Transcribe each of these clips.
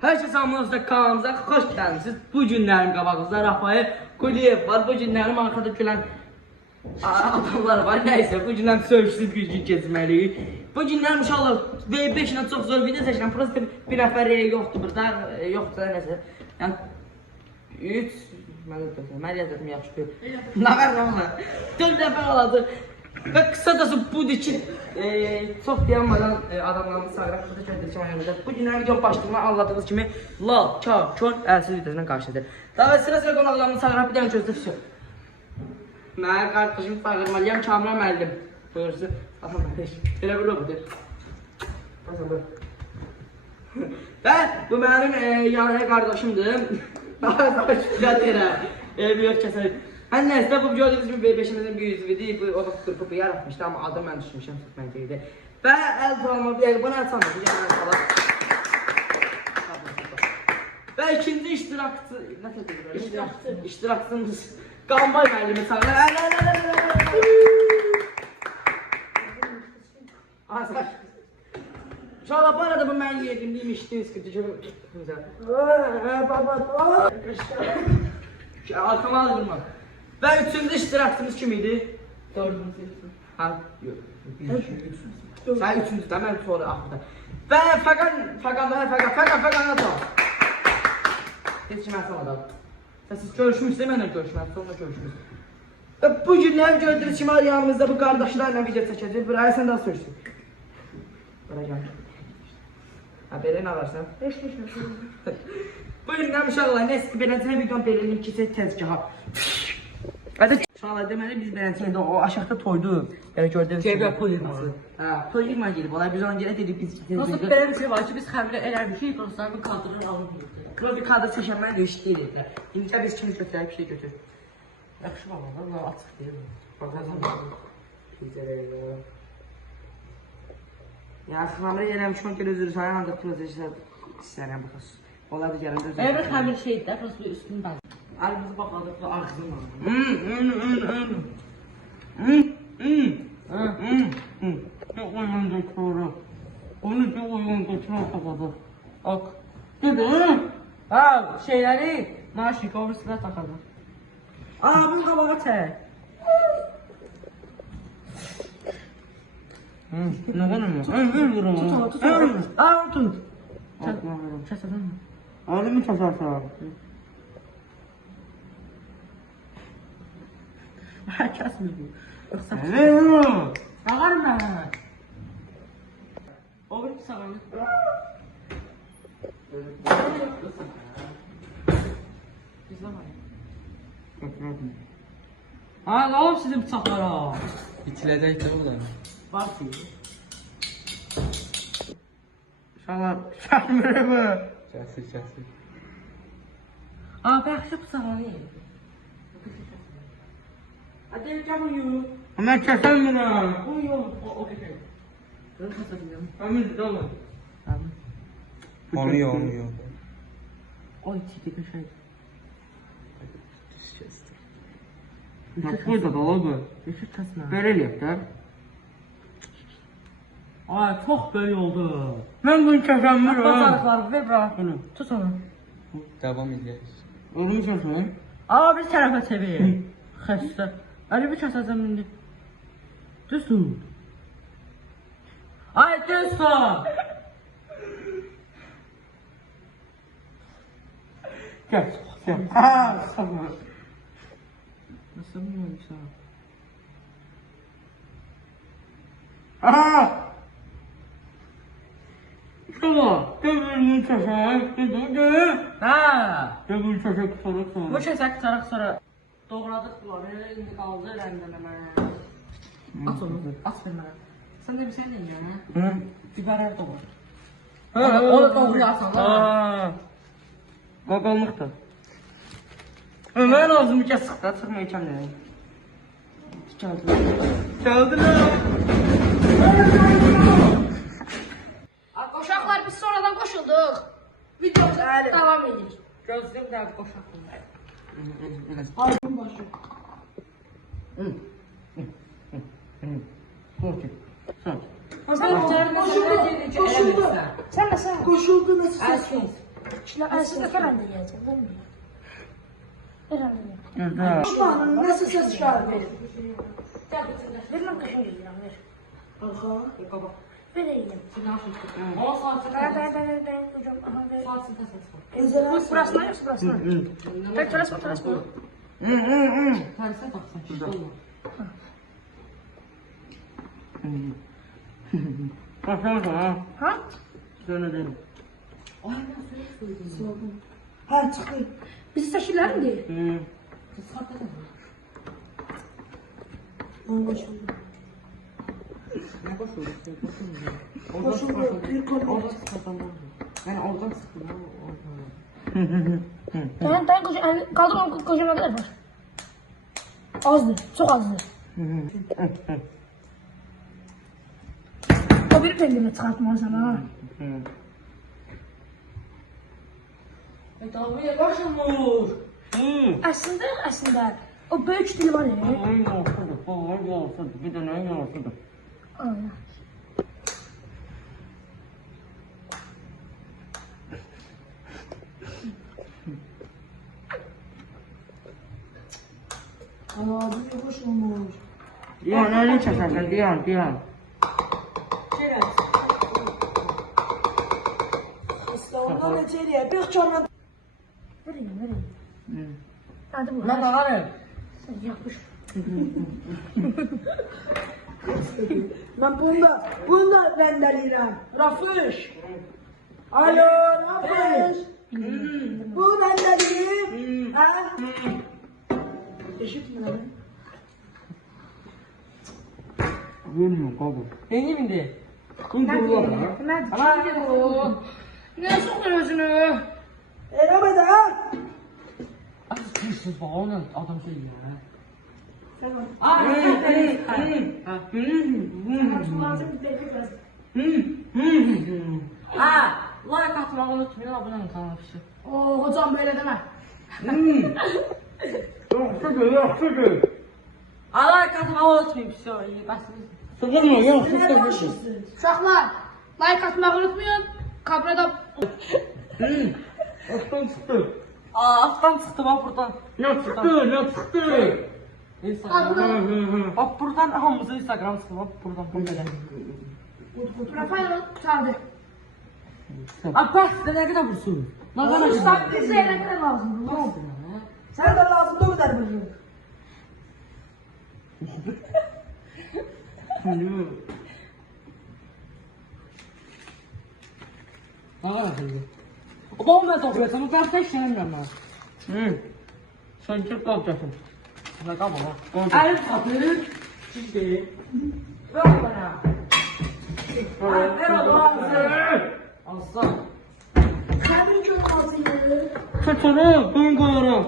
Herkes hamınızda kanalımıza hoş geldiniz. Bu günlerin qabağınızda Rafael Kuliyev var. Bu günlerim arkada gülən adamlar var. Neyse bu günler sövüşsüz bir gün geçməliyik. Bu günler inşallah V5 ilə çox zor video çəkirəm. Prosta bir nəfər yoxdur burada. Yoxdur da nəsə. Yəni 3 mən yazdım yaxşı. Nə var nə var. 4 nəfər oladı. Və qısacası budur ki, çox dayanmadan adamlarımız sağıraq burada göndərəcəm ayağımıza. Bu günlərin video başlığına anladığınız kimi la, ka, kör, əlsiz videosuna qarşıdır. Daha və sıra qonaqlarımız sağıraq bir dənə gözləşir. Mən qardaşım Fağırmalıyam, Kamran müəllim. Buyursun. Elə bir obudur. Və bu mənim yanı qardaşımdır. Daha şükür deyirəm. Büyük kəsərik. Hər nəsə bu gördüyünüz gibi V5'imizin bir yüzüydü. Bu o da qırpı yaratmışdı amma adı mən düşmüşəm tutmayacaqdı. Və əl çalma, buna əl çalma, bir yana çalaq. Və ikinci iştirakçımız Qambay müəllimi çağırır. İnşallah bu arada bu mən yedim demişdim, sıkıntı çok. Arkama aldırma. Və üçüncü iştirakçımız kim idi? Dördüncü. Ha, yox. Sən üçüncü də, mən sonra axırda. Və Fəqan atam. Heç kim əsam adam. Siz görüşmüşsünüz, mənlə görüşmüşsünüz, sonra görüşmüşsünüz. Və bu günlər gördüyünüz kimi yanımızda bu qardaşlarla video çəkəcək. Buraya sən daha söylüyorsun. Buraya gəl. Ha, belə nə varsan? Heç. Bu gündən uşaqlar, nəsə ki, beləcə videom belirliyim ki, tezgaha. Uşaqlar, deməli biz beləcə o aşağıda toydu. Yəni gördüyünüz kimi. Cəbə poligması. Hə, poligma gelib, olay biz ona görə dedik biz. Nasıl belə bir şey var ki, biz xəmirə eləmişik, dostlarımın kadrını alınmıyor. Burada bir kadr çəkənmən də iş deyildir. İndi biz ikimiz götürək, bir şey götür. Yaxşı valla, açıq deyil mi? Baxacaq. Ya xəmirə eləmişəm ki, özür sənə ancaq proseslər istəyirəm baxasın. Onlar da gələn özür. Əvvəl xəmir şeydir də, prosto üstünü bəz. Əlimizi baxaldıq və ağzını var. Çok uygun götürür. Onu çok uygun götürür kapadı. Ak. Dedi mi? Ha, şeyləri maaşı qovursuda taxarlar. Aa, bunu qabağa çək. Ne kadar mı? Tut onu, tut onu. Aa, onu tut. Kəsədən mi? Alımı kesersen. Ha, kəsmir bu. Yoxsa Ne bu? sağarım mən. O bir sağarım. Bizdə var. Ha, nə olub sizin bıçaqlara? İçilecek de bu da. Var ki. Şalar, şarmırı mı? Kesir. Aa, bəxşi bıçaqları. Hadi gel bunu. Ama kesemmiyorum. Bu yok. O kadar. Ben kasacağım. Amin tamam. Tamam. Olmuyor. O içti bir şey. Bak burada da oldu. Düşük kasma. Böyle yaptı. Ay çok böyle oldu. Ben bunu kesemmiyorum. Bacarıkları ver bırak bunu. Tut onu. Devam edeceğiz. Oğlum kesemmiyorum. Aa bir tarafa çevir. Xəstə. Əli bir kasacağım indi. Düz tut. Ay düz tut. Gel. Ha, tamam. Nasıl bilmiyorum sana. Aha! Tamam. Bunu kesemmiyorum. Ha. Bunu kesemmiyorum. Bu kəsə qıtaraq sonra doğradıq bunları. Elə indi qaldı rəndələmə. At onu. At ver mənə. Sən də bir şey deyirsən hə? Hı? Biberlər doğru. Onu doğrayarsan lan. Aa. Qaqallıqda. Ömər ağzımı kəsiq da çıxmaya kəmləyəm. Çaldılar. Uşaqlar biz sonradan qoşulduq. Videomuz davam edir. Gözlüm də qoşaqdım. Aydın başı. Korkun. Sən. Qoşuldu. Sen nasıl? Əskins. Kişiler aslında falan da yiyecek. Olmuyor. Herhalde. Güzel. Osman'ın nasıl ses çıkardı? Ver lan kaşını yiyeceğim ver. Aha. Vereyim. O saat Ben hocam. Aha ver. saat. Burasına yoksa burasına. Ben tarasma. Terse baksan. Bakın ha. Ha? Söyle dedim. Ha çıktı. Bizi taşırlar mı diye? oradan sıktım. Ben kaldım kocama kadar var. Azdı. Çok azdı. O bir pendine çıkartmaz sana ha. Tamam ya başlamıyor. Aslında o büyük dili var ya. Babam olsun. Bir de ne olsun. Aynen. Aa, bu hoş olmuş. Diyan öyle çekersen diyan. Evet. İslam'dan içeriye bir çorba. Vereyim. Hadi bu. Ben bakarım. Sen yapış. Ben bunda rendeleyeceğim. Rafiş. Alo Rafiş. Bu rendeleyeyim. Ha? Eşit mi lan? Bilmiyorum kabul. Beni miydi? Ne sokuyor özünü? Elemedi ha? Ay sıkışsız bak onun adam şey ya. Like atmayı unutmayın, abone olun kanalımıza. Oo hocam böyle deme. Yaxşıdır. Like atmayı unutmayın, bir şey iyi başınız. Sıkılma, yaxşıdır. Uşaqlar, like atmayı unutmayın. Kabrada Aslan çıktı. Alttan çıktı bak buradan. Ne çıktı? Instagram. Bak buradan hamımızın Instagram çıktı bak buradan böyle. Rafael çaldı. Bak size ne kadar vursun. Ne kadar Usta bize ne kadar lazım? Sen de lazım da o kadar biliyor. Ne kadar vursun. O bomba ben toplayacağım. Ben tek şeyimle ben. Sen çok kalkacaksın. Ne kadar baba. El satır. Şimdi. Ver bana. Ver Allah'ım. Aslan. Sen de çok ağzını. Çaçarı, ben koyarım.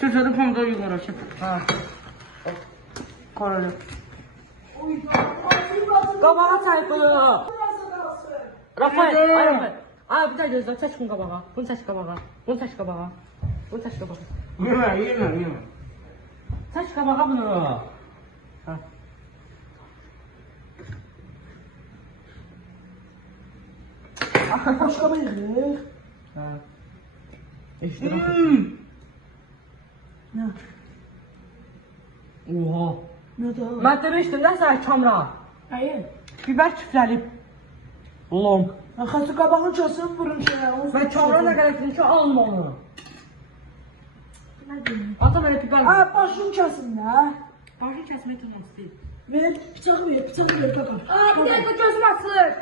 Çaçarı pomda yukarı çek. Ha. Koy öyle. Kabağa çarpıyor. Rafael, ay Rafael. Ay bir tane gözler seç bunu kabağa. Bunu seç kabağa. Bunu seç kabağa. Bunu seç kabağa. Yeme. Seç kabağa bunu. Ha. Başka bıyık. Ha. İşte Ne? Oha. Ne de? Ben demiştim ne sen kamera. Hayır. Biber çiftlenip. Oğlum. Arkası kabağın çasın vurun şeye. Ben kamera ne gerektiğini ki alma onu. Ne diyeyim? Ata böyle biber. Aa başın çasın da. Başı kesmeyi tutmam istedim. Ver bıçağı ver kakam. Aa bir dakika gözüm asılır.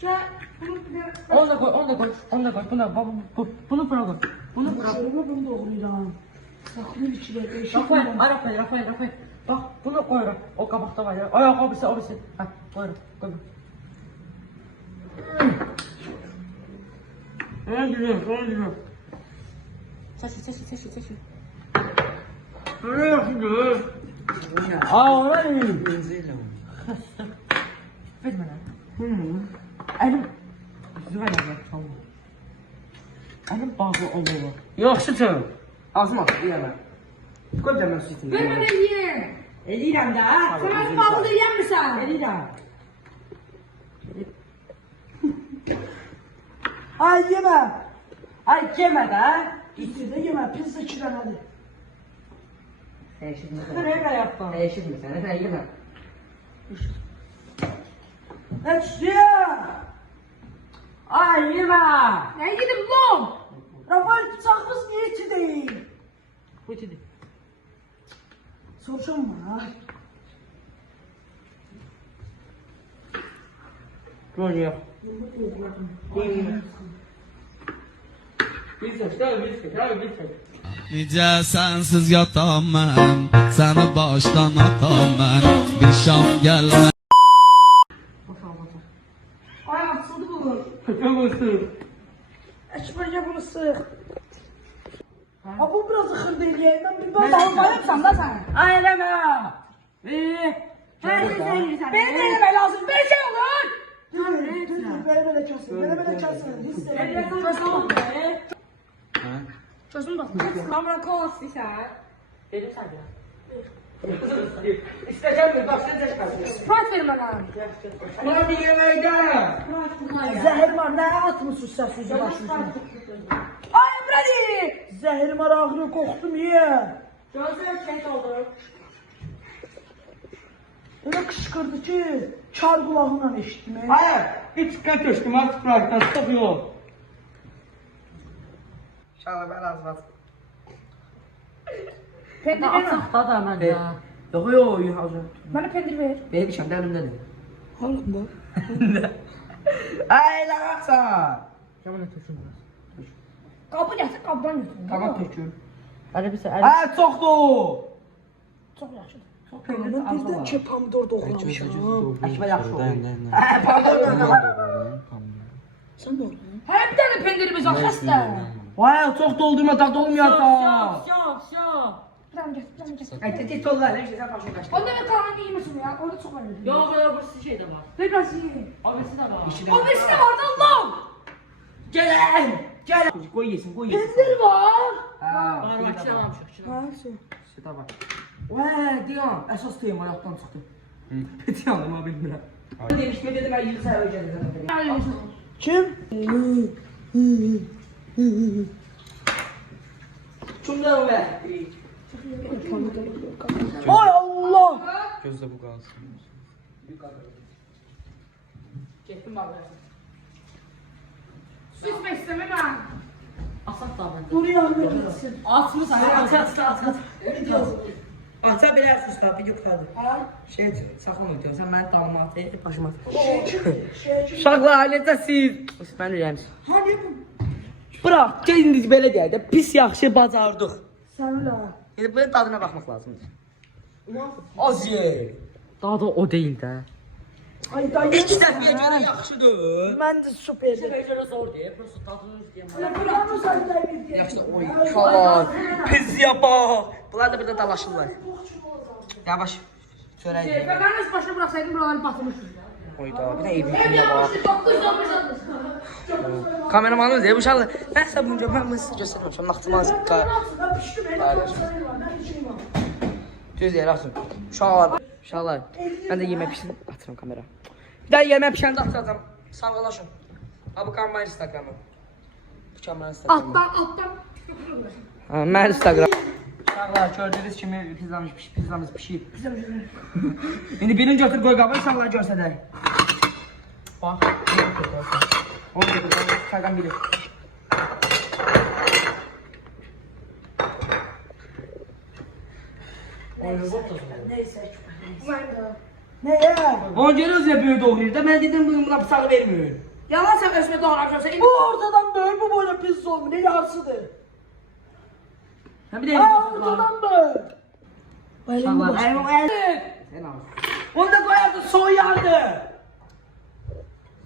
Gel. Onu da koy. Bunu bırak koy. Bunu bırak. Şöyle bunu doğrayacağım. Saklı içine değişik. Rafael. Bak bunu koy. O kabakta var ya. Ay o birisi. Ha koy. Ne güzel. Seç. Öyle yaxşıdır. Aa öyle mi? Verme lan. Elim. Züver ya tamam. Elim bağlı olmalı. Yaxşıdır. Ağzım açdı yeme. Koy demem sütünü. Ver yiyin. Eliyəm də. Sen az bağlıdır yenmişsin. Eliyəm. Ay yeme. Ay yeme də. İçində yeme. Pizza 2 dənədir. Eşitmirsən. Nereye kadar yaptın? Eşitmirsən. Sən yemə. Ne çiziyor? Ay yemə. Ne gidip lan? Rafael bıçağımız niye içi değil? Bu içidi. Soruşam mı ha? Rol yok. Bir seç, bir seç, bir seç. Necə sənsiz yatam mən, səni başdan atam mən, bir şam gəlmə. Ay açıldı bu. Çok usul. Eşmece bunu sık. Ha bu biraz ıkır değil ya. Ben bir böyle almayayım da sen. Ay yemə. Beni de yeme lazım. Beni şey olur. Dur, beni böyle kesin. Beni böyle kesin. Hissedelim. Çözüm bak. Kamera kost sen. Dedim sen ya. İsteyeceğim mi? Bak sen de çıkarsın. Sprite verin bana. Bana bir yemeğe gel. Zehir var. Ne atmışsın sen suya başlıyorsun? Ay Emre'li. Zehir var ağrıyor koktum ye. Gözler kent oldu. Öyle kışkırdı ki çar kulağından eşittim. Hayır. Hiç dikkat düştüm. Artık bıraktan stop yok. Şala ben az bas. Pendir ver. Açıqda da məndə. Yok yok yok hazır. Bana pendir ver. Benim işim de elimdedir. Halımda. Ay la baksa. Kamera tökün biraz. Kapı getir kapıdan götür. Tamam töküyorum. Hadi bir sen. Ha çoktu. Çok yaxşı. Çok Ben bir de çöp pomidor doğramışım. Açma yaxşı oldu. Sen doğru. Her bir tane pendirimiz var hasta. Vay çok doldurma da dolmuyorsa. Plan getir. Ay tek tollar ne şey sen başına kaç. Onda bir tane yemesin ya. Orada çok var. Yok yok burası şey de var. Biraz iyi. Abisi de var. O birisi de vardı Allah'ım. Gelin. Gel. Koy yesin koy yesin. Pendir var. Ha. Var bak şey almışıq. Hangisi? Şita bak. Vay diyan esas tema ayaktan çıktı. Peki anlama bilmirəm. Demiş ki dedim ben yılı seveceğim. Kim? Şundan ver. Ay Allah. Gözde bu kalsın. Çektim bak. Su içmek istemem ben. Asat da məndə. Dur yardım etsin. Atmış At. Ata birer sus da video kaldı. Ha? Şey sakın unutuyorsun sen ben tanımak değil başıma. Şey. Uşaqlar ailədə siz. Mən ürəyim. Hani bu? Bırak gəlin belə deyək də pis yaxşı bacardıq. Sen la. İndi bunun dadına baxmaq lazımdır. Az ye. Daha da o değil də. Ay dayı. İki dəfəyə görə yaxşıdır. Ben de süperdim. Böyle zor değil. Prosto tadını izleyemem. Buranın üzerinde bir diye. Yaxşı oy. Kalan. Pis yapaq. Bunlar da burada dalaşırlar. Yavaş. Çörək. Ben nasıl başına bıraksaydım buraları batırmıştım. Oyda bir də evimdə bax. Yapmıştı 9 Kameramanımız ya bu uşaqlar. Mən sizə bunu mən sizə göstərməmişəm. Naxtıma zıqqa. Ben piştim. Benim konserlerim var. Ben içeyim var. Düz yerə atın. Uşaqlar. Mən də yemək pişirdim. Atıram kamera. Bir daha yemək pişəndə atacağam. Sağlaşın. Ha bu kamera Instagramı. Bu kamera Instagramı. Alttan. Ha, mən Instagram. Uşaqlar gördüyünüz kimi pizzamız pişir. İndi birini götür qoy qabı uşaqlar görsədək. Bax. Onu götür. Saydan biri. Neyse. Ne ya? Onu görüyoruz ya böyle doğruyor da ben dedim buna bıçağı vermiyor. Yalan sen özüme doğramışsın. Bu ortadan böyle bu böyle pis olmuyor. Ne yarısıdır? Ha bir de Ha ortadan böyle. Uşaqlar. Sen al. Onu da koyardı soyardı.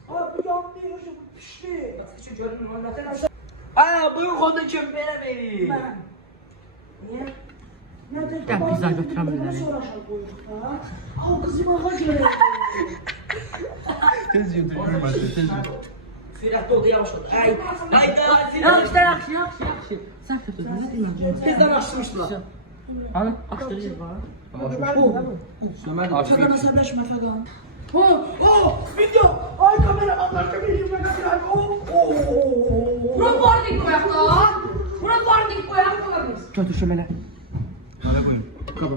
Ha bu yandı yaşa bu pişti. Şu görünüm onu da. Aa bu kodu kim belə verir? Ben. Niye? Ne de Gel, pizza götürəm Ne sonra aşağı koyduk ha? Al kızım ağa göre. Tez yürüdüm hadi tez yürü. Sürətli oldu yavaş oldu. Ay. Hayda. Yaxşı. Sən kötüdün, nə deyirəm? Bizden açmıştılar. Hani açdırır var. Sömer Fagan asableşme Fagan. Oh video. Ay kamera anlar kamera. Oh. Götür şöyle. Hara qoyun. Qaba.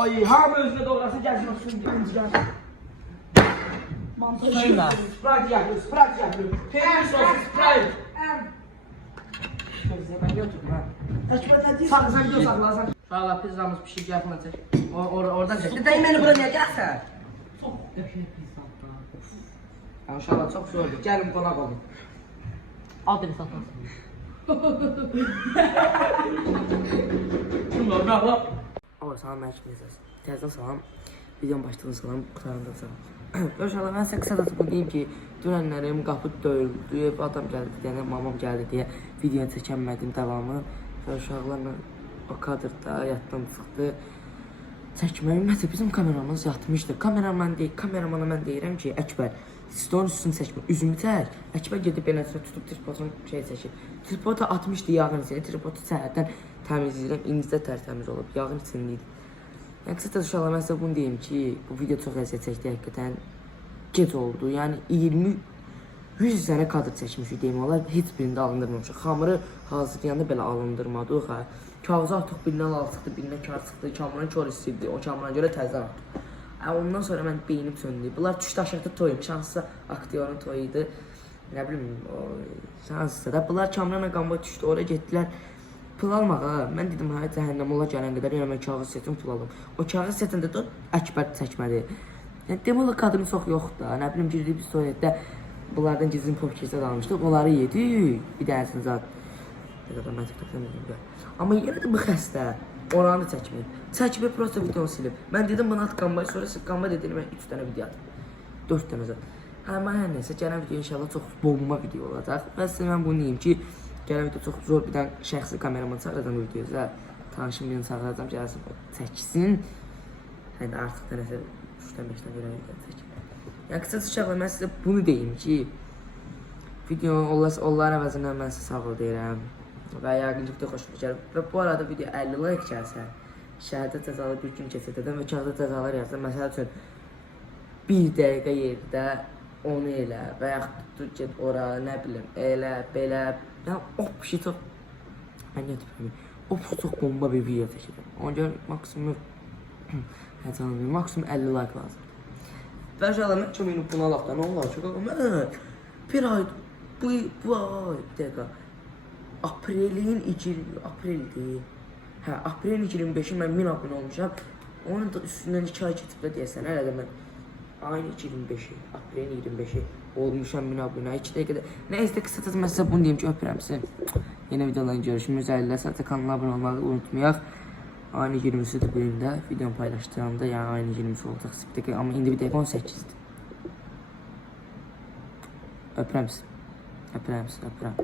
Ay, hamı özünə doğrası gəlsin olsun. Mantar Suyla. Sprite yapıyor, Sprite yapıyor. Peynir sosu, Sprite. Şöyle ben götürdüm ha. Həkmət nə deyirsən? Sakla, sen gidiyor sakla. Valla pizzamız pişik yapılacak. Oradan çek. Dedeyim beni buraya niye gelsen? Çox qəşəng pizza hatta. İnşallah çok zordu. Gelin konak olun. Adres atarsın. Ama salam mərkəziniz. Təzdən salam. Videonun başladığını salam, qutarında salam. İnşallah ben size kısa da bu diyeyim ki, dünənlərim qapı döyüldü, ev adam gəldi deyənə, mamam gəldi deyə videonu çəkənmədim davamı. Və uşaqlarla o kadrda yatdan çıxdı. Çəkməyə ümumiyyətlə bizim kameramız yatmışdı. Kameramana mən deyirəm ki, Əkbər, stolun üstünü çəkmə, üzümü çək. Əkbər gedib beləsinə tutub tripodun şey çəkir. Tripodu atmışdı yağın içine, tripodu səhərdən təmizləyirəm, indi də tərtəmiz olub, yağın içindeydi. Yəni qısa uşaqlar, mən sizə bunu deyim ki, bu video çox əziyyət çəkdi, həqiqətən gec oldu. Yəni 100 dənə kadr çəkmişik deyim olar, heç birində alındırmamışıq. Xamırı hazırlayanda belə alındırmadıq. Kağızı atıq, birindən lal çıxdı, birindən kar çıxdı, kamranın kör istirdi, o kamrana görə təzdən atdı. Ondan sonra mən beynim söndü. Bunlar düşdü aşağıda toyum, şanslı aktyorun toyuydu. Nə bilim, şanslı da. Bunlar kamrana qamba düşdü, oraya getdilər. Pul almağa, mən dedim, hə, cəhənnəm ola gələn qədər, yəni mən kağız setim, pul alım. O kağız setində də Əkbər çəkmədi. Yəni, demək olar qadını çox yoxdur da, nə bilim, girdik biz tualetdə bunlardan gizlin popkirsə almışdıq, onları yedik, bir dənəsini zat. Ne kadar mən TikTok'dan dedim. Amma yenə də bu xəstə, oranı çəkməyib. Çəkməyib, prosta videonu silib. Mən dedim, bana at qambayı, sonra qamba dedim, mən 3 dənə video atım. 4 dənə zat. Hə, mən hər neysə, gələn video inşallah çox bomba video olacaq. Və sizə mən bunu deyim ki, gələn video çox zor bir dənə şəxsi kameraman çağıracam bu videoya. Tanışım birini çağıracam, gəlsin, çəksin. Hə, artıq da nəsə 3-dən 5-dən görə video çəkin. Yəni, qısa uşaqlar, mən sizə bunu deyim ki, videonun onların əvəzindən mən sizə sağ ol deyirəm. Və yəqin ki, video xoşuma gəlir. Və bu arada video 50 like gəlsə, şəhərdə cəzalı bir gün keçirdədən və kağıda cəzalar yazdım. Məsəl üçün, 1 dəqiqə yerdə onu elə və yaxud get ora, nə bilim, elə, belə. Yəni, o şey çox, mən niyə tüpürüm, o çox bomba bir video çəkirəm. Ona görə maksimum, hə canım, maksimum 50 like lazım. Və uşaqlar, mən çox minib buna lafda, nə olar ki, mən bir ay, bu ay, bir dəqiqə. Aprelin 25'i mən 1000 abunə olmuşam. Onun da üstündən 2 ay keçib də deyəsən, hələ də mən aynı 25'i, Aprelin 25'i olmuşam 1000 abunə. 2 dəqiqədə. Nəysə qısa mən sizə bunu deyim ki, öpürəm sizi. Yeni videoların görüşümüz üzərində. Sadəcə kanala abunə olmağı unutmayaq. Aynı 20'si bu gün də videonu paylaşdığımda, yəni aynı 20'si olacaq. Amma indi bir dəqiqə 18'dir. Öpürəm sizi. Öpürəm sizi, öpürəm.